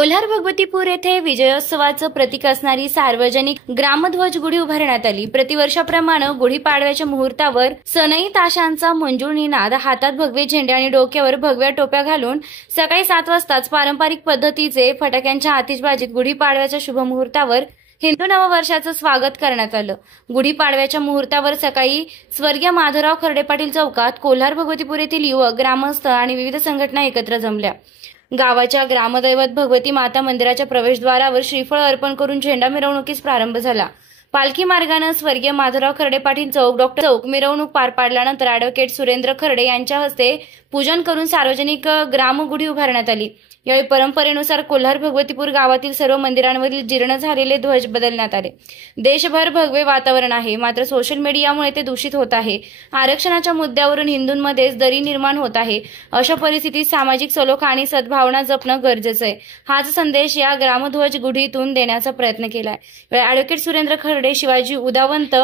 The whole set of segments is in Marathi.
कोल्हार भगवतीपूर येथे विजयोत्सवाचं प्रतीक असणारी सार्वजनिक ग्रामध्वज गुढी उभारण्यात आली। प्रतिवर्षाप्रमाणे गुढीपाडव्याच्या मुहूर्तावर सनई ताशांचा मंजूळ निनाद, हातात भगवे झेंडे आणि डोक्यावर भगव्या टोप्या घालून सकाळी 7 वाजताच पारंपरिक पद्धतीचे फटाक्यांच्या आतिषबाजीत गुढीपाडव्याच्या शुभ मुहूर्तावर हिंदू नववर्षाचं स्वागत करण्यात आलं। गुढीपाडव्याच्या मुहूर्तावर सकाळी स्वर्गीय माधवराव खर्डे पाटील चौकात कोल्हार भगवतीपूर येथील युवक, ग्रामस्थ आणि विविध संघटना एकत्र जमल्या। गावाच्या ग्रामदैवत भगवती माता मंदिराच्या प्रवेशद्वारावर श्रीफळ अर्पण करून झेंडा मिरवणुकीस प्रारंभ झाला। पालखी मार्गाने स्वर्गीय माधवराव खर्डे पाटील चौक, डॉक्टर चौक मिरवणूक पार पाडल्यानंतर ॲडव्होकेट सुरेंद्र खर्डे यांच्या हस्ते पूजन करून सार्वजनिक ग्रामगुढी उभारण्यात आली। यावेळी परंपरेनुसार कोल्हार भगवतीपूर गावातील सर्व मंदिरांवरील जीर्ण झालेले ध्वज बदलण्यात आले। देशभर भगवे वातावरण आहे, मात्र सोशल मीडियामुळे ते दूषित होत आहे। आरक्षणाच्या मुद्द्यावरून हिंदूंमध्येच दरी निर्माण होत आहे। अशा परिस्थितीत सामाजिक सलोखा आणि सद्भावना जपणं गरजेचं आहे। हाच संदेश या ग्रामध्वज गुढीतून देण्याचा प्रयत्न केलाय। Advocate Surendra Kharde, Shivaji Udawant,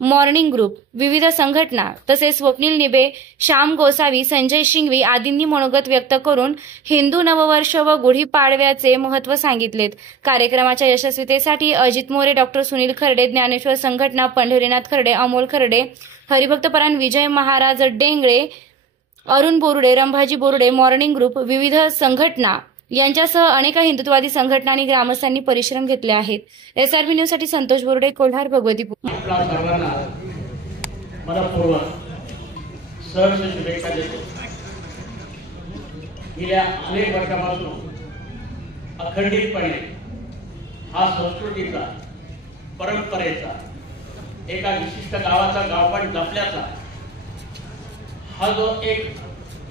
morning group, विविध संघटना तसेच स्वप्नील निबे, श्याम गोसावी, संजय शिंगवी आदींनी मनोगत व्यक्त करून हिंदू नववर्ष व गुढीपाडव्याचे महत्त्व सांगितलेत। कार्यक्रमाच्या यशस्वीतेसाठी अजित मोरे, डॉक्टर सुनील खर्डे, ज्ञानेश्वर संघटना, पंढरीनाथ खर्डे, अमोल खर्डे, हरिभक्तपरायण विजय महाराज डेंगळे, अरुण बोरुडे, रंभाजी बोरुडे, मॉर्निंग ग्रुप, विविध संघटना यांच्यासह अनेक हिंदुत्ववादी संघटना आणि ग्रामस्थांनी परिश्रम घेतले आहेत। SRB न्यूज साठी संतोष बोरुडे, कोल्हार भगवतीपूर। शुभेच्छा देतो। गेल्या अनेक वर्षापासून अखंडितपणे हा संस्कृतीचा, परंपरेचा, एका विशिष्ट गावाचा गावपण जपल्याचा हा जो एक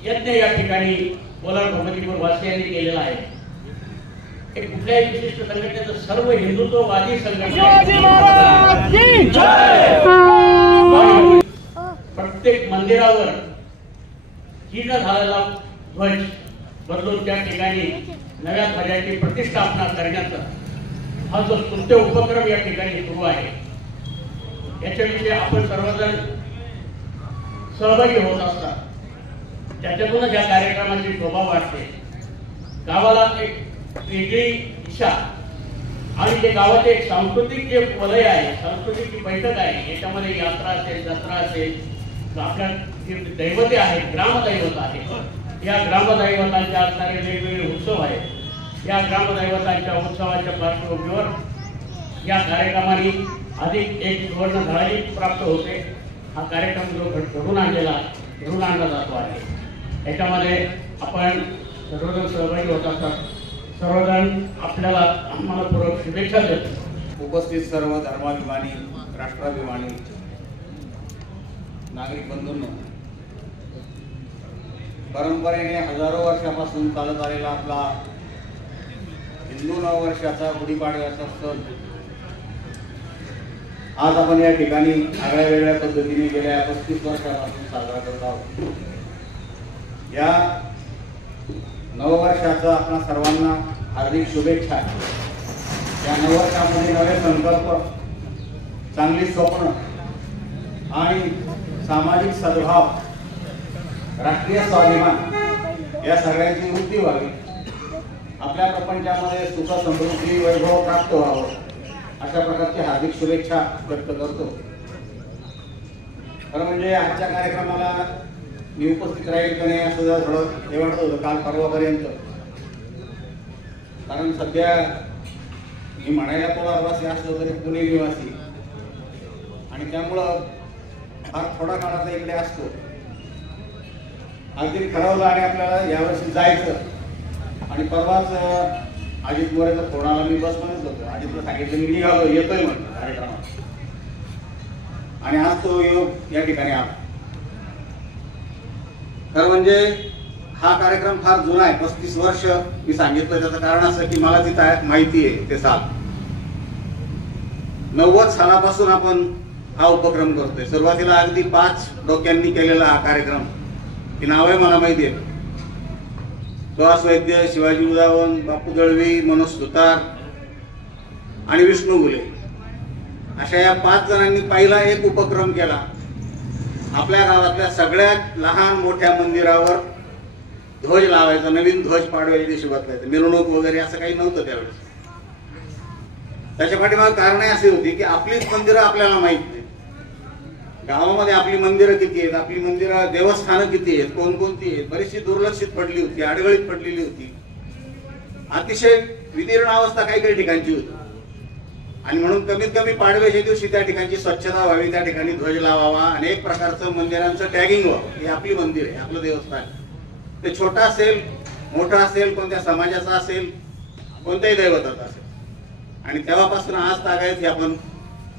यज्ञ या ठिकाणी कोल्हार भगवतीपूर वासियांनी केलेला आहे। एक कुठल्याही विशिष्ट संघटनेचं, सर्व हिंदुत्ववादी संघटना प्रत्येक मंदिरावर जीर्ण झालेला ध्वज बदलून त्या ठिकाणी नव्या ध्वजाची प्रतिष्ठापना करण्याचा हा जो स्तुत्य उपक्रम या ठिकाणी सुरू आहे, याच्याविषयी आपण सर्वजण सहभागी होत असतात। त्याच्यातूनच या कार्यक्रमाची शोभा वाढते। गावाला एक वेगळी दिशा आणि ते गावाचे एक सांस्कृतिक जे वलय आहे, सांस्कृतिक बैठक आहे, याच्यामध्ये यात्रा असेल, जत्रा असेल, आपल्या जे दैवते आहेत, ग्रामदैवत आहेत, या ग्रामदैवतांच्या असणारे वेगवेगळे उत्सव आहेत। या ग्रामदैवतांच्या उत्सवाच्या पार्श्वभूमीवर या कार्यक्रमाने अधिक एक सुवर्ण धडाडी प्राप्त होते। हा कार्यक्रम जो घडून आणला जातो आहे, याच्यामध्ये आपण सर्वजण सहभागी होत असतात। सर्वजण आपल्याला मनपूर्वक शुभेच्छा देतो। उपस्थित सर्व धर्माभिमानी, राष्ट्राभिमानी नागरिक बंधूंनो, परंपरेने हजारो वर्षापासून चालत आलेला आपला हिंदू नववर्षाचा, गुढीपाडव्याचा सण आज आपण या ठिकाणी आगळ्या वेगळ्या पद्धतीने गेल्या 35 वर्षापासून साजरा करत आहोत। या नववर्षाचा आपल्या सर्वांना हार्दिक शुभेच्छा। या नववर्षामध्ये नवे संकल्प, चांगली स्वप्न आणि सामाजिक सद्भाव, राष्ट्रीय स्वाभिमान या सगळ्यांची वृद्धी व्हावी, आपल्या प्रपंचामध्ये सुख, समृद्धी, वैभव प्राप्त व्हावं, अशा प्रकारची हार्दिक शुभेच्छा व्यक्त करतो। खरं म्हणजे आजच्या कार्यक्रमाला मी उपस्थित राहील का नाही असं जर थोडं हे वाटत होतं काल परवापर्यंत, कारण सध्या मी म्हणायला कोल्हारवासी असलो तरी पुणे निवासी, आणि त्यामुळं फार थोडा काळाचा इकडे असतो। अगदी ठरवलं आणि आपल्याला यावर्षी जायचं, आणि परवाच अजित मोरेचा फोन आला, मी बसमध्येच होतो, अजितला सांगितलं मी निघालो, येतोय म्हणतो कार्यक्रमात, आणि आज तो योग या ठिकाणी आला। खरं म्हणजे हा कार्यक्रम फार जुना आहे, 35 वर्ष मी सांगितलं। त्याचं कारण असं की मला तिथं माहिती आहे ते साल 90 सालापासून आपण हा उपक्रम करतोय। सुरुवातीला अगदी 5 डोक्यांनी केलेला हा कार्यक्रम, ही नावे मला माहिती आहे, सुहास वैद्य, शिवाजी उदावंत, बापू दळवी, मनोज सुतार आणि विष्णू गुले, अशा या 5 जणांनी पहिला एक उपक्रम केला। आपल्या गावातल्या सगळ्यात लहान मोठ्या मंदिरावर ध्वज लावायचा, नवीन ध्वज पाडव्याच्या दिवशी बदलायचं, मिरवणूक वगैरे असं काही नव्हतं त्यावेळेस. त्याच्या पाठीमागे कारण अशी होती की आपलीच मंदिरं आपल्याला माहित नाही. गावामध्ये आपली मंदिरं किती आहेत, आपली मंदिरं देवस्थानं किती आहेत, कोणकोणती आहेत, बरीचशी दुर्लक्षित पडली होती, आडगळीत पडलेली होती. अतिशय विदीर्ण अवस्था काही काही ठिकाणची होती. आणि म्हणून कमीत कमी पाडव्याच्या दिवशी त्या ठिकाणची स्वच्छता व्हावी, त्या ठिकाणी ध्वज लावावा, अनेक प्रकारचं मंदिरांचं टॅगिंग व्हावं. हे आपली मंदिर आहे, आपलं देवस्थान. ते छोटं असेल, मोठं असेल, कोणत्या समाजाचं असेल, कोणत्याही दैवताचं असेल. आणि तेव्हापासून आज तागायत हे आपण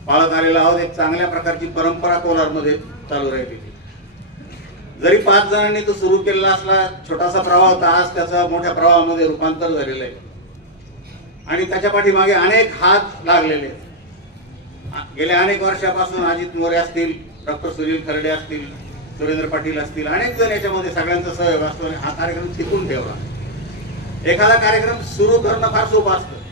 पाळत आलेलो आहोत. एक चांगल्या प्रकारची परंपरा कोलारमध्ये चालू राहिली. जरी 5 जणांनी तो सुरू केलेला असला, छोटासा प्रवाह होता, आज त्याचा मोठ्या प्रवाहामध्ये रूपांतर झालेलं आहे. आणि त्याच्या पाठीमागे अनेक हात लागलेले आहेत. गेल्या अनेक वर्षापासून अजित मोरे असतील, डॉक्टर सुनील खर्डे असतील, सुरेंद्र पाटील असतील, अनेक जण याच्यामध्ये सगळ्यांचा सहयोग असतो. आणि हा कार्यक्रम टिकून ठेवला. एखादा कार्यक्रम सुरू करणं फार सोपं असतं.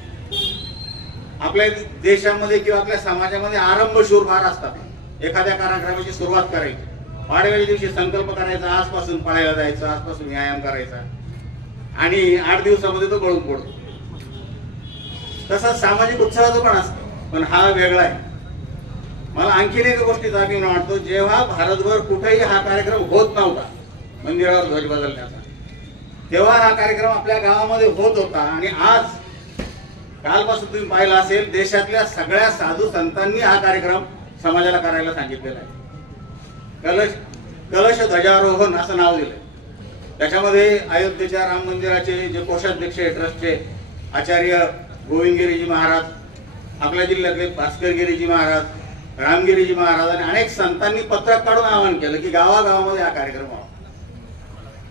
आपल्या देशामध्ये किंवा आपल्या समाजामध्ये आरंभशूर फार असतात. एखाद्या कार्यक्रमाची सुरुवात करायची, पाडव्याच्या दिवशी संकल्प करायचा, आजपासून पळायला जायचं, आजपासून व्यायाम करायचा, आणि 8 दिवसामध्ये तो गळून पडतो. तसा सामाजिक उत्सवाचं पण असतं, पण हा वेगळा आहे. मला आणखीन एका गोष्टीचा अभिमान वाटतो. जेव्हा भारतभर कुठेही हा कार्यक्रम होत नव्हता मंदिरावर ध्वज बदलण्याचा, तेव्हा हा कार्यक्रम आपल्या गावामध्ये होत होता. आणि आज कालपासून तुम्ही पाहिला असेल, देशातल्या सगळ्या साधू संतांनी हा कार्यक्रम समाजाला करायला सांगितलेला आहे. कलश ध्वजारोहण असं नाव दिलंय. त्याच्यामध्ये अयोध्येच्या राम मंदिराचे जे कोषाध्यक्ष आहे ट्रस्टचे, आचार्य गोविंदगिरीजी महाराज, आपल्या जिल्ह्यातले भास्करगिरीजी महाराज, रामगिरीजी महाराज आणि अनेक संतांनी पत्रक काढून आवाहन केलं की गावागावामध्ये हा कार्यक्रम व्हावा.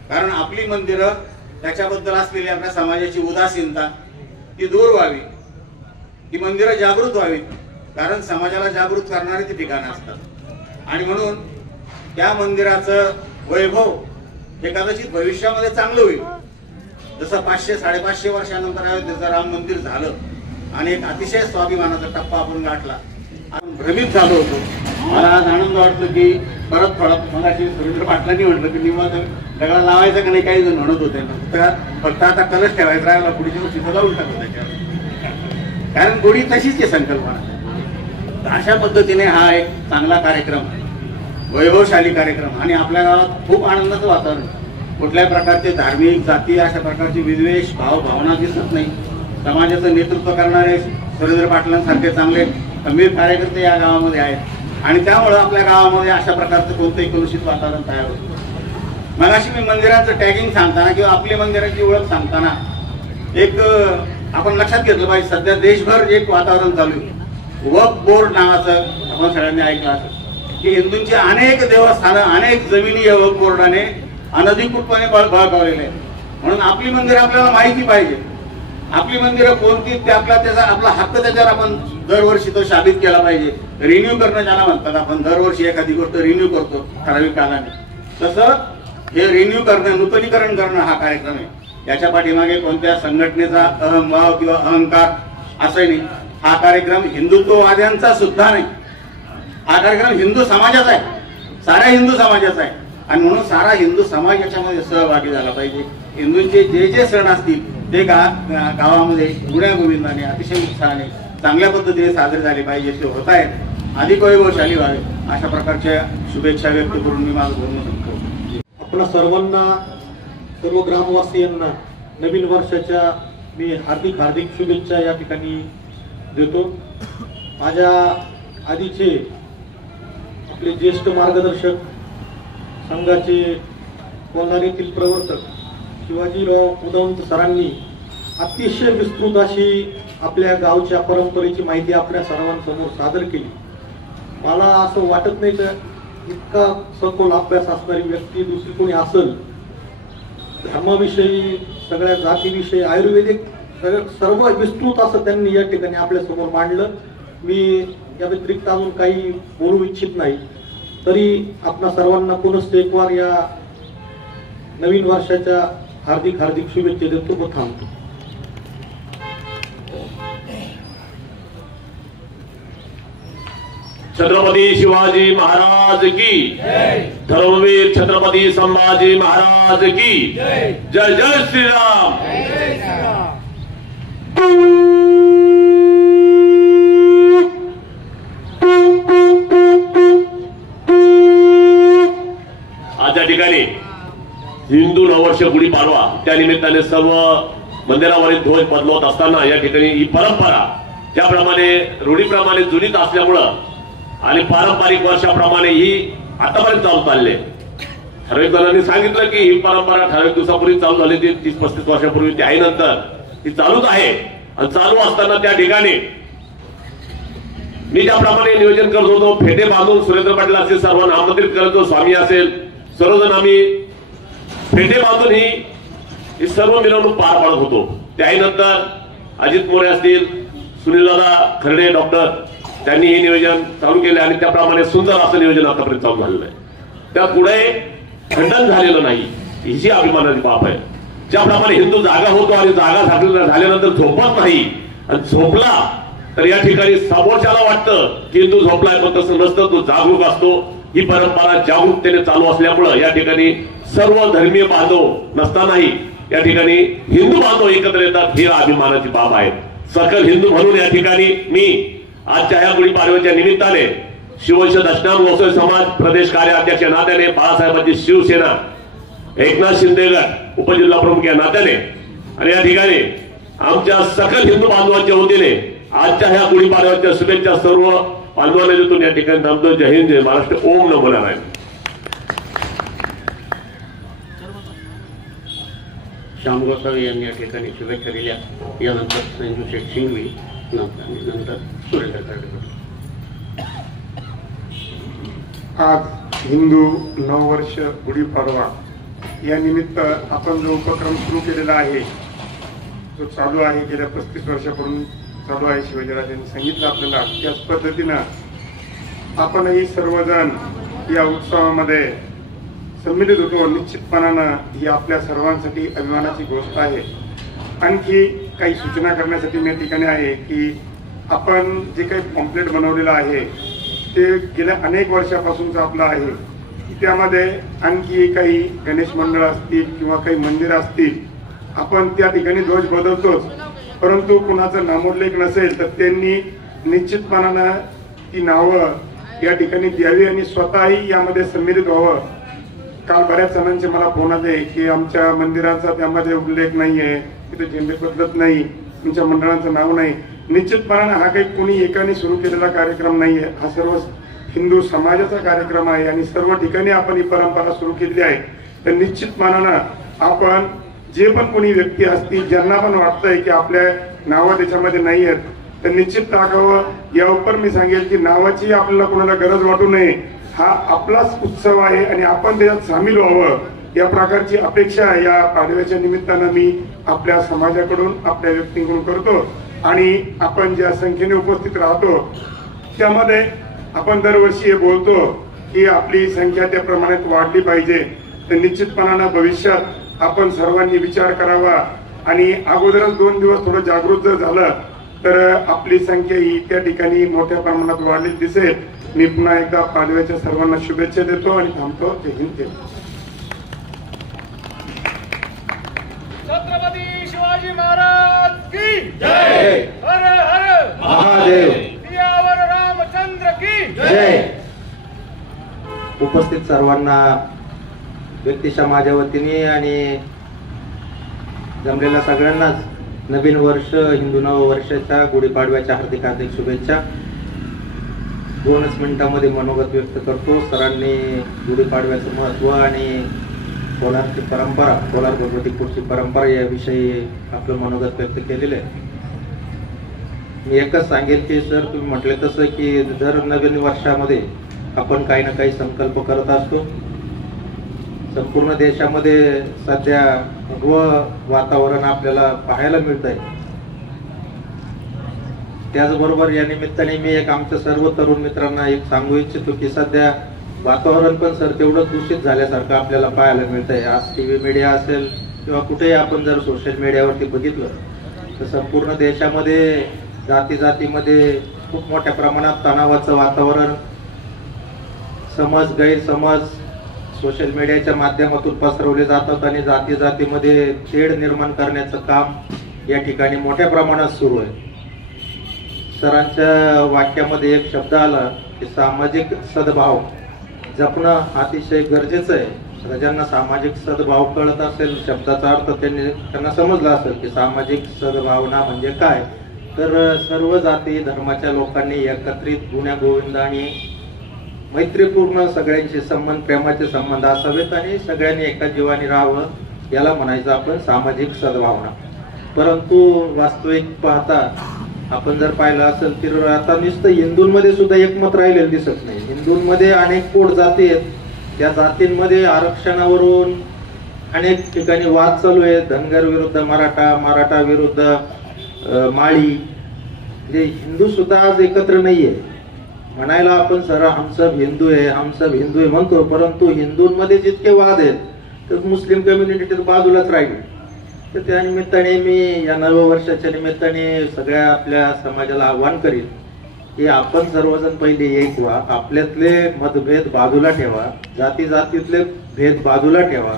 कारण आपली मंदिरं, त्याच्याबद्दल असलेली आपल्या समाजाची उदासीनता ती दूर व्हावी, ती मंदिरं जागृत व्हावी. कारण समाजाला जागृत करणारे ती ठिकाणं असतात. आणि म्हणून त्या मंदिराचं वैभव हे कदाचित भविष्यामध्ये चांगलं होईल. जसं 500-550 वर्षानंतर अयोध्येचं राम मंदिर झालं आणि एक अतिशय स्वाभिमानाचा टप्पा आपण गाठला, आपण भ्रमित झालो होतो. मला आज आनंद वाटतो की परत थोडा मगाशी सुरेंद्र पाटलांनी म्हटलं की निवा दगडा लावायचा का नाही, काही जण म्हणत होते. फक्त आता कलश ठेवायचा राहिला, पुढच्या वर्षी सजावून टाकलं त्याच्यावर. कारण गोडी तशीच आहे संकल्पना. अशा पद्धतीने हा एक चांगला कार्यक्रम, वैभवशाली कार्यक्रम. आणि आपल्या गावात खूप आनंदाचं वातावरण. कुठल्याही प्रकारचे धार्मिक, जाती, अशा प्रकारचे विद्वेष, भावना दिसत नाही. समाजाचं नेतृत्व करणारे सुरेंद्र पाटलांसारखे चांगले खंबीर कार्यकर्ते या गावामध्ये आहेत. आणि त्यामुळं आपल्या गावामध्ये अशा प्रकारचं कोणतंही कलुषित वातावरण तयार होतं. मगाशी मी मंदिरांचं टॅगिंग सांगताना किंवा आपल्या मंदिराची ओळख सांगताना एक आपण लक्षात घेतलं पाहिजे. सध्या देशभर एक वातावरण चालू आहे. वक्फ बोर्ड नावाचं आपण सगळ्यांनी ऐकलं असेल की हिंदूंची अनेक देवस्थानं, अनेक जमिनी या वक्फ बोर्डाने अनधिकृतपणे बळकावलेले आहे. म्हणून आपली मंदिरं आपल्याला माहिती पाहिजे. आपली मंदिरं कोणती, ते आपला हक्क त्याच्यावर आपण दरवर्षी तो साबित केला पाहिजे. रिन्यू करणं ज्याला म्हणतात, आपण दरवर्षी एखादी गोष्ट रिन्यू करतो ठराविक कालाने, तसं हे रिन्यू करणं, नूतनीकरण करणं हा कार्यक्रम आहे. याच्या पाठीमागे कोणत्या संघटनेचा अहंभाव किंवा अहंकार असं नाही. हा कार्यक्रम हिंदुत्ववाद्यांचा सुद्धा नाही. हा कार्यक्रम हिंदू समाजाचा आहे, साऱ्या हिंदू समाजाचा आहे. आणि म्हणून सारा हिंदू समाज याच्यामध्ये सहभागी झाला पाहिजे. हिंदूंचे जे सण असतील ते गावामध्ये गुण्या गोविंदाने, अतिशय उत्साहाने, चांगल्या पद्धतीने साजरे झाले पाहिजे. ते होत आहेत, अधिक वैभवशाली व्हावे अशा प्रकारच्या शुभेच्छा व्यक्त करून मी माझं बोलणं संपवतो. आपल्या सर्वांना, सर्व ग्रामवासियांना नवीन वर्षाच्या मी हार्दिक शुभेच्छा या ठिकाणी देतो. माझ्या आधीचे आपले ज्येष्ठ मार्गदर्शक, संघाचे कोल्हार येथील प्रवर्तक शिवाजीराव उदवंत सरांनी अतिशय विस्तृत अशी आपल्या गावच्या परंपरेची माहिती आपल्या सर्वांसमोर सादर केली. मला असं वाटत नाही तर इतका सखोल अभ्यास असणारी व्यक्ती दुसरी कोणी असेल. धर्माविषयी, सगळ्या जातीविषयी, आयुर्वेदिक सर्व विस्तृत असं त्यांनी या ठिकाणी आपल्या समोर मांडलं. मी या व्यतिरिक्त अजून काही बोलू इच्छित नाही. तरी आपल्या सर्वांना पुनश्च एक वार या नवीन वर्षाच्या हार्दिक शुभेच्छा देतो व थांबतो. छत्रपती शिवाजी महाराज की धर्मवीर छत्रपती संभाजी महाराज की जय जय श्रीराम। आज या ठिकाणी हिंदू नववर्ष गुढीपाडवा त्या निमित्ताने सर्व मंदिरावरील ध्वज बदलवत असताना या ठिकाणी ही परंपरा ज्याप्रमाणे रूढीप्रमाणे जुनीत असल्यामुळं आणि पारंपरिक वर्षाप्रमाणे ही आतापर्यंत चालू चालले। ठराविक जणांनी सांगितलं की ही परंपरा ठराविक दिवसापूर्वी चालू झाली ती 30-35 वर्षापूर्वी ती आहे, नंतर ती चालूच आहे। आणि चालू असताना त्या ठिकाणी मी ज्याप्रमाणे नियोजन करत होतो फेटे बांधून सुरेंद्र पाटील असेल सर्वांना आमंत्रित करतो, स्वामी असेल सर्वजण आम्ही फेटे बांधून ही सर्व मिरवणूक पार पाडत होतो। त्यानंतर अजित मोरे असतील, सुनीलदादा खर्डे डॉक्टर त्यांनी हे नियोजन चालू केले आणि त्याप्रमाणे सुंदर असं नियोजन आतापर्यंत चालू झालेलं आहे। त्या पुढे खंडन झालेलं नाही, ही अभिमानाची बाब आहे। ज्याप्रमाणे हिंदू जागा होतो आणि जागा झाल्यानंतर झोपत नाही आणि झोपला तर या ठिकाणी समोरच्याला वाटतं की हिंदू झोपलाय, पण तसं नसतं, तो जागरूक असतो। ही परंपरा जागरूकतेने चालू असल्यामुळं या ठिकाणी सर्व धर्मीय बांधव नसतानाही या ठिकाणी हिंदू बांधव एकत्र येतात, ही अभिमानाची बाब आहे। सकल हिंदू म्हणून या ठिकाणी मी आजच्या ह्या गुढीपाडव्याच्या निमित्ताने शिववंश दशनाम गोसावी समाज प्रदेश कार्याध्यक्ष नात्याने, बाळासाहेबांची शिवसेना एकनाथ शिंदेगड उपजिल्हा प्रमुख या नात्याने आणि या ठिकाणी आमच्या सकल हिंदू बांधवांच्या वतीने आजच्या ह्या गुढीपाडव्याच्या शुभेच्छा सर्व बांधवांना देतो। या ठिकाणी थांबतो। जय हिंद, जय महाराष्ट्र, ओम नमो नारायण। श्याम गोसावी यांनी या ठिकाणी शुभेच्छा दिल्या। यानंतर संजू शेठ सिंघवी, नंतर सुरेंद्र खर्डे। आज हिंदू नववर्ष गुढीपाडवा या निमित्त आपण जो उपक्रम सुरू केलेला आहे, जो चालू आहे गेल्या 35 वर्षापूर्वी चालू आहे, शिवाजीराजांनी सांगितलं आपल्याला, त्याच पद्धतीनं आपणही सर्वजण या उत्सवामध्ये सम्मिलित होतो। निश्चितपणानं ही आपल्या सर्वांसाठी अभिमानाची गोष्ट आहे। आणखी काही सूचना करण्यासाठी मी ठिकाणी आहे की आपण जे काही पॉम्पलेट बनवलेलं आहे ते गेल्या अनेक वर्षापासूनचं आपलं आहे। त्यामध्ये आणखी काही गणेश मंडळ असतील किंवा काही मंदिरं असतील, आपण त्या ठिकाणी ध्वज बदलतोच, परंतु कुणाचं नामोल्लेख नसेल तर त्यांनी निश्चितपणानं ती नावं या ठिकाणी द्यावी आणि स्वतःही यामध्ये सम्मिलित व्हावं। काल बऱ्याच जणांचे मला फोन आले की आमच्या मंदिराचा त्यामध्ये उल्लेख नाहीये, तिथे झेंडे बदलत नाही, तुमच्या मंडळाचं नाव नाही। निश्चितपणानं हा काही कोणी एकाने सुरू केलेला कार्यक्रम नाहीये, हा सर्व हिंदू समाजाचा कार्यक्रम आहे आणि सर्व ठिकाणी आपण ही परंपरा सुरू केली आहे। तर निश्चितपणानं आपण जे पण कोणी व्यक्ती असतील ज्यांना पण वाटतंय की आपल्या नावं त्याच्यामध्ये नाही आहेत, तर निश्चित टाकावं। यावर मी सांगेल की नावाची आपल्याला कोणाला गरज वाटू नये, हा आपलाच उत्सव आहे आणि आपण त्याच्यात सामील व्हावं या प्रकारची अपेक्षा या पाडव्याच्या निमित्तानं मी आपल्या समाजाकडून, आपल्या व्यक्तींकडून करतो। आणि आपण ज्या संख्येने उपस्थित राहतो त्यामध्ये आपण दरवर्षी हे बोलतो की आपली संख्या त्या प्रमाणात वाढली पाहिजे। तर निश्चितपणानं भविष्यात आपण सर्वांनी विचार करावा आणि अगोदरच 2 दिवस थोडं जागृत जर झालं तर आपली संख्या ही त्या ठिकाणी मोठ्या प्रमाणात वाढली दिसेल। मी पुन्हा एकदा पाडव्याच्या सर्वांना शुभेच्छा देतो आणि थांबतो। जय हिंद। छत्रपती शिवाजी महाराज की जय। हर हर महादेव। सियावर रामचंद्र की जय। उपस्थित सर्वांना व्यक्ती समाजा वतीने आणि जमलेल्या सगळ्यांनाच नवीन वर्ष, हिंदू नव वर्षाच्या गुढीपाडव्याच्या हार्दिक हार्दिक शुभेच्छा। 2च मिनिटांमध्ये मनोगत व्यक्त करतो। सरांनी गुढीपाडव्याचं महत्व आणि कोलारची परंपरा, कोलार भगवतीपूरची परंपरा याविषयी आपलं मनोगत व्यक्त केलेलं आहे। मी एकच सांगेल की सर तुम्ही म्हटले तसं की दर नवीन वर्षामध्ये आपण काही ना काही संकल्प करत असतो। संपूर्ण देशामध्ये सध्या वातावरण आपल्याला पाहायला मिळत आहे। त्याचबरोबर या निमित्ताने मी एक आमच्या सर्व तरुण मित्रांना एक सांगू इच्छितो की सध्या वातावरण पण सर तेवढं दूषित झाल्यासारखं आपल्याला पाहायला मिळत आहे। आज टीव्ही मीडिया असेल किंवा कुठेही आपण जर सोशल मीडियावरती बघितलं तर संपूर्ण देशामध्ये जातीजातीमध्ये खूप मोठ्या प्रमाणात तणावाचं वातावरण, समज गैरसमज सोशल मीडियाच्या माध्यमातून पसरवले जातात आणि जाती जातीमध्ये तेढ निर्माण करण्याचं काम या ठिकाणी मोठ्या प्रमाणात सुरू आहे. सरांच्या वाक्यामध्ये एक शब्द आला की सामाजिक सद्भाव जपणं अतिशय गरजेचं आहे. आता ज्यांना सामाजिक सद्भाव कळत असेल, शब्दाचा अर्थ त्यांना समजला असेल की सामाजिक सद्भावना म्हणजे काय. तर सर्व जाती धर्माच्या लोकांनी एकत्रित गुण्या गोविंदाने मैत्रीपूर्ण सगळ्यांचे संबंध, प्रेमाचे संबंध असावेत आणि सगळ्यांनी एका जीवाने राहावं, याला म्हणायचं आपण सामाजिक सद्भावना. परंतु वास्तविक पाहता आपण जर पाहिलं असेल तर आता नुसतं हिंदूंमध्ये सुद्धा एकमत राहिलेलं दिसत नाही. हिंदूंमध्ये अनेक पोट जाती आहेत, त्या जातींमध्ये आरक्षणावरून अनेक ठिकाणी वाद चालू आहेत. धनगर विरुद्ध मराठा, मराठा विरुद्ध माळी. म्हणजे हिंदू सुद्धा आज एकत्र नाहीये. म्हणायला आपण सर हम सब हिंदू आहे, हम सब हिंदू आहे म्हणतो, परंतु हिंदूंमध्ये जितके वाद आहेत तर मुस्लिम कम्युनिटी बाजूलाच राहिली. तर त्या निमित्ताने मी या नववर्षाच्या निमित्ताने सगळ्या आपल्या समाजाला आव्हान करीन की आपण सर्वजण पहिले एक व्हा, आपल्यातले मतभेद बाजूला ठेवा, जाती जातीतले भेद बाजूला ठेवा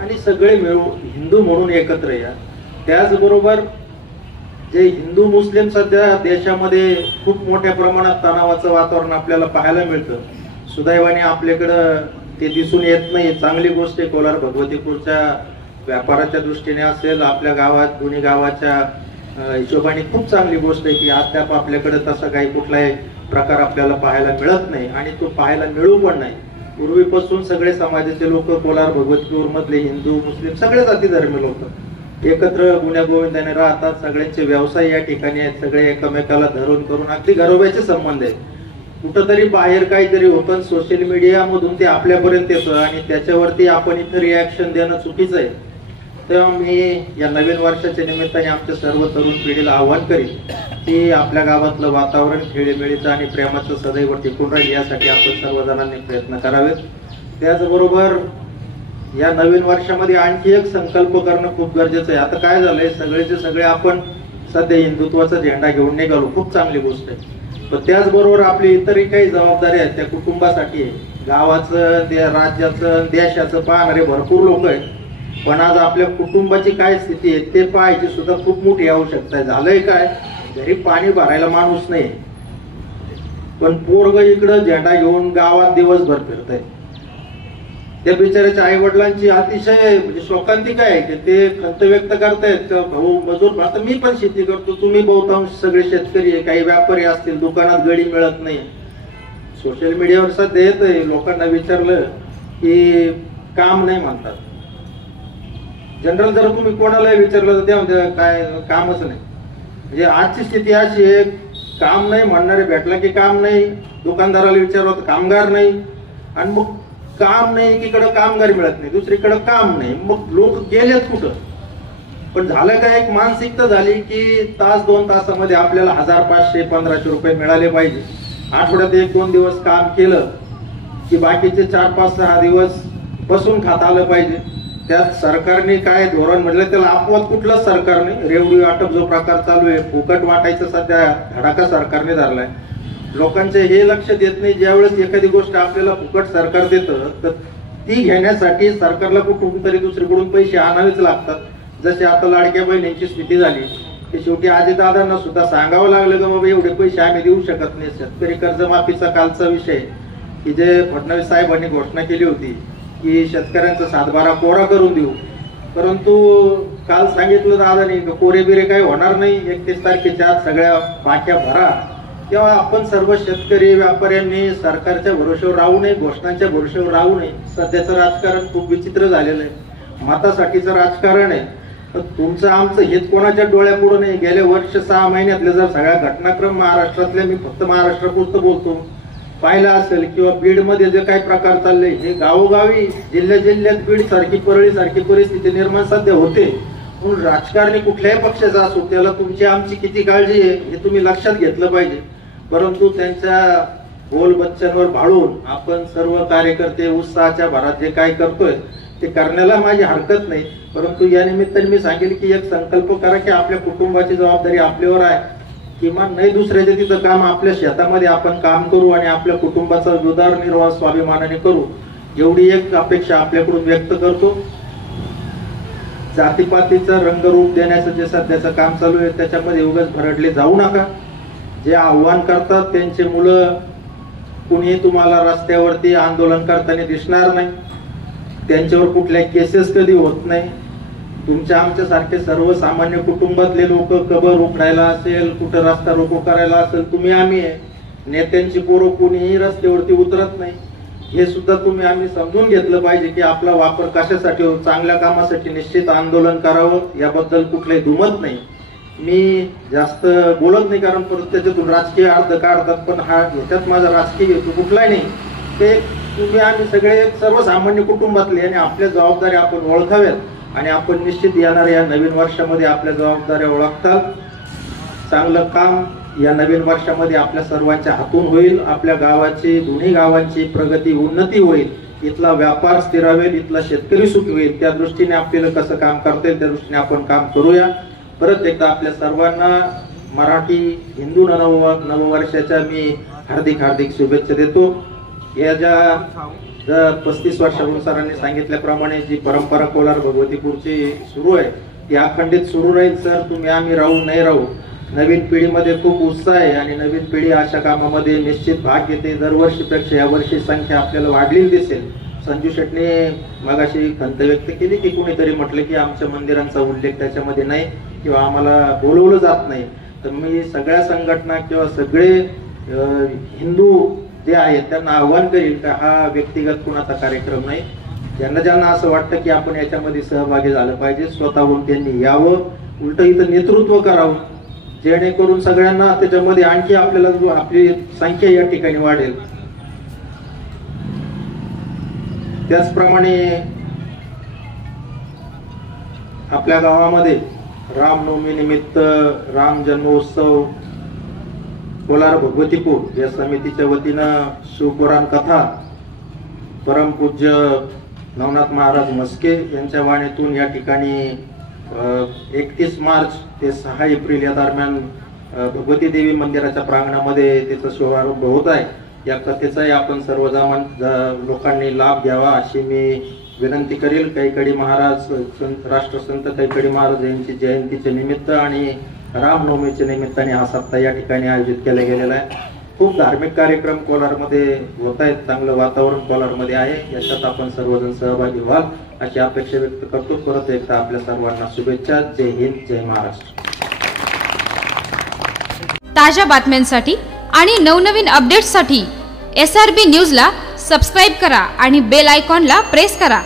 आणि सगळे मिळून हिंदू म्हणून एकत्र या. त्याचबरोबर जे हिंदू मुस्लिम सध्या देशामध्ये खूप मोठ्या प्रमाणात तणावाचं वातावरण आपल्याला पाहायला मिळतं. सुदैवाने आपल्याकडं ते दिसून येत नाही. चांगली गोष्ट आहे. कोलार भगवतीपूरच्या व्यापाराच्या दृष्टीने असेल, आपल्या गावात दोन्ही गावाच्या हिशोबाने खूप चांगली गोष्ट आहे की अद्याप आपल्याकडे तसा काही कुठलाही प्रकार आपल्याला पाहायला मिळत नाही आणि तो पाहायला मिळू पण नाही. पूर्वीपासून सगळे समाजाचे लोक कोलार भगवतीपूर मधले हिंदू मुस्लिम सगळे जाती धर्मी लोक एकत्र गुण्या गोविंदाने राहतात. सगळ्यांचे व्यवसाय या ठिकाणी आहेत. सगळे एकमेकाला धरून करून अगदी घरोब्याचे संबंध आहेत. कुठंतरी बाहेर काहीतरी होतं, सोशल मीडिया मधून ते आपल्यापर्यंत येतं आणि त्याच्यावरती आपण इथं रिॲक्शन देणं चुकीचं आहे. तेव्हा मी या नवीन वर्षाच्या निमित्ताने आमच्या सर्व तरुण पिढीला आव्हान करीन की आपल्या गावातलं वातावरण खेळीमेळीचं आणि प्रेमाचं सदैव टिकून राहील यासाठी आपण सर्वजणांनी प्रयत्न करावेत. त्याचबरोबर या नवीन वर्षामध्ये आणखी एक संकल्प करणं खूप गरजेचं आहे. आता काय झालंय, सगळेचे सगळे आपण सध्या हिंदुत्वाचा झेंडा घेऊन निघालो, खूप चांगली गोष्ट आहे. पण त्याचबरोबर आपली इतरही काही जबाबदारी आहेत त्या कुटुंबासाठी आहे. गावाचं, राज्याचं, देशाचं पाहणारे भरपूर लोक आहेत. पण आज आपल्या कुटुंबाची काय स्थिती आहे ते पाहायची सुद्धा खूप मोठी आवश्यकता आहे. झालंय काय, घरी पाणी भरायला माणूस नाही, पण पोरग इकडं झेंडा घेऊन गावात दिवसभर फिरत आहे. त्या बिचाऱ्याच्या आई वडिलांची अतिशय म्हणजे शोकांतिक आहे की ते खंत व्यक्त करतायत. भाऊ मजूर, आता मी पण शेती करतो, तुम्ही बहुतांश सगळे शेतकरी आहे, काही व्यापारी असतील, दुकानात गडी मिळत नाही. सोशल मीडियावर सध्या येत आहे, लोकांना विचारलं की काम नाही म्हणतात. जनरल जर तुम्ही कोणाला विचारलं तर त्या काय कामच नाही. म्हणजे आजची स्थिती अशी आहे, काम नाही म्हणणारे भेटला की काम नाही, दुकानदाराला विचारलं तर कामगार नाही, आणि मग काम नाही एकीकडे कामगार मिळत नाही, दुसरीकडे काम नाही, मग लोक गेलेत कुठं. पण झालं काय, एक मानसिकता झाली की तास 2 तासामध्ये आपल्याला 1000, 500, 1500 रुपये मिळाले पाहिजे. आठवड्यात 1-2 दिवस काम केलं की बाकीचे 4-5-6 दिवस बसून खाता आलं पाहिजे. त्यात सरकारने काय धोरण म्हटलं त्याला अपवाद कुठलंच सरकारने. रेवडी वाटप जो प्रकार चालू आहे, फुकट वाटायचं सध्या धडाका सरकारने धरलाय. लोकांचे हे लक्ष देत नाही, ज्यावेळेस एखादी गोष्ट आपल्याला फुकट सरकार देतं तर ती घेण्यासाठी सरकारला कुठून तरी दुसरीकडून पैसे आणावेच लागतात. जसे आता लाडक्या बहिणींची स्थिती झाली की शेवटी अजितदादांना सुद्धा सांगावं लागलं की बाबा एवढे पैसे आम्ही देऊ शकत नाही. शेतकरी कर्जमाफीचा कालचा विषय की जे फडणवीस साहेबांनी घोषणा केली होती की शेतकऱ्यांचा 7-12 कोरा करून देऊ, परंतु काल सांगितलं दादानी कोरे बिरे काही होणार नाही, 31 तारखेच्या आत सगळ्या बाक्या भरा. तेव्हा आपण सर्व शेतकरी व्यापाऱ्यांनी सरकारच्या भरोश्यावर राहू नये, घोषणांच्या भरोश्यावर राहू नये. सध्याचं राजकारण खूप विचित्र झालेलं आहे, मतासाठीचं राजकारण आहे. तर तुमचं आमचं हेच कोणाच्या डोळ्यापुढे नाही. गेल्या वर्ष 6 महिन्यातले जर सगळ्या घटनाक्रम महाराष्ट्रातल्या, मी फक्त महाराष्ट्रापुरतं बोलतो, पाहिला असेल किंवा बीड मध्ये जे काही प्रकार चालले, हे गावोगावी जिल्ह्यात बीड सारखी, परळी सारखी परिस्थिती निर्माण सध्या होते. म्हणून राजकारणी कुठल्याही पक्षाचा असो त्याला तुमची आमची किती काळजी आहे हे तुम्ही लक्षात घेतलं पाहिजे. परंतु त्यांच्या बोल बच्चनवर भाळून आपण सर्व कार्यकर्ते उत्साहाच्या भरात जे काय करतोय ते करण्याला माझी हरकत नाही. परंतु या निमित्ताने मी सांगेल की एक संकल्प करा की आपल्या कुटुंबाची जबाबदारी आपल्यावर आहे किमान नाही दुसऱ्याच्या तिथं काम आपल्या शेतामध्ये आपण काम करू आणि आपल्या कुटुंबाचा उदरनिर्वाह स्वाभिमानाने करू, एवढी एक अपेक्षा आपल्याकडून व्यक्त करतो. जातीपातीचं रंगरूप देण्याचं जे सध्याचं काम चालू आहे त्याच्यामध्ये उगाच भरडले जाऊ नका. जे आव्हान करतात त्यांचे मुलं कुणी तुम्हाला रस्त्यावरती आंदोलन करताना दिसणार नाही. त्यांच्यावर कुठल्या केसेस कधी होत नाही. तुमच्या आमच्या सारखे सर्वसामान्य कुटुंबातले लोक कबर उकडायला असेल, कुठं रस्ता रोको करायला असेल, तुम्ही आम्ही आहे. नेत्यांची पोरं कुणीही रस्त्यावरती उतरत नाही. हे सुद्धा तुम्ही आम्ही समजून घेतलं पाहिजे की आपला वापर कशासाठी हो, चांगल्या कामासाठी निश्चित आंदोलन करावं, याबद्दल कुठलंही दुमत नाही. मी जास्त बोलत नाही कारण परत त्याच्यातून राजकीय अर्थ काढतात, पण हा ह्याच्यात माझा राजकीय हेतू कुठलाही नाही. ते तुम्ही आम्ही सगळे सर्वसामान्य कुटुंबातले आणि आपल्या जबाबदाऱ्या आपण ओळखाव्यात आणि आपण निश्चित येणाऱ्या या नवीन वर्षामध्ये आपल्या जबाबदाऱ्या ओळखताल. चांगलं काम या नवीन वर्षामध्ये आपल्या सर्वांच्या हातून होईल. आपल्या गावाची, दोन्ही गावांची प्रगती, उन्नती होईल. इथला व्यापार स्थिरावेल, इथला शेतकरी सुखी होईल. त्या दृष्टीने आपल्याला कसं काम करता येईल त्या दृष्टीने आपण काम करूया. परत एकदा आपल्या सर्वांना मराठी हिंदू नववर्षाच्या मी हार्दिक हार्दिक शुभेच्छा देतो. या ज्या 35 वर्षापूर्वी सरांनी सांगितल्याप्रमाणे जी परंपरा कोलार भगवतीपूरची सुरू आहे ती अखंडित सुरू राहील. सर तुम्ही आम्ही राहू नाही राहू, नवीन पिढीमध्ये खूप उत्साह आहे आणि नवीन पिढी अशा कामामध्ये निश्चित भाग घेते. दरवर्षीपेक्षा यावर्षी संख्या आपल्याला वाढलेली दिसेल. संजू शेटने मगाशी खंत व्यक्त केली की कुणीतरी म्हटलं की आमच्या मंदिरांचा उल्लेख त्याच्यामध्ये नाही किंवा आम्हाला बोलवलं जात नाही. तर मी सगळ्या संघटना किंवा सगळे हिंदू जे आहेत त्यांना आव्हान करेल का हा व्यक्तिगत कुणाचा कार्यक्रम नाही. ज्यांना असं वाटतं की आपण याच्यामध्ये सहभागी झालं पाहिजे स्वतःहून त्यांनी यावं, उलट इथं नेतृत्व करावं, जेणेकरून सगळ्यांना त्याच्यामध्ये आणखी आपल्याला आपली संख्या या ठिकाणी वाढेल. त्याचप्रमाणे आपल्या गावामध्ये रामनवमी निमित्त राम जन्मोत्सव कोलार भगवतीपूर या समितीच्या वतीनं शिवपुराण कथा परमपूज्य नवनाथ महाराज मस्के यांच्या वाणीतून या ठिकाणी 31 मार्च ते 6 एप्रिल या दरम्यान भगवती देवी मंदिराच्या प्रांगणामध्ये त्याचा शुभारंभ होत आहे. या कथेचाही आपण सर्वजण लोकांनी लाभ घ्यावा अशी मी विनंती करेल. कैकडी महाराज राष्ट्रसंत कैकडी महाराज यांची जयंतीच्या निमित्त आणि रामनवमीच्या निमित्ताने हा सप्ताह या ठिकाणी आयोजित केला गेलेला आहे. खूप धार्मिक कार्यक्रम कोलारमध्ये होत आहेत. चांगलं वातावरण कोलारमध्ये आहे. याच्यात आपण सर्वजण सहभागी व्हाल अशी अपेक्षा व्यक्त करतो. परत एकदा आपल्या सर्वांना शुभेच्छा. जय हिंद, जय महाराष्ट्र. ताज्या बातम्यांसाठी आणि नवनवीन अपडेट्ससाठी SRB न्यूजला सबस्क्राईब करा आणि बेल आयकॉनला प्रेस करा.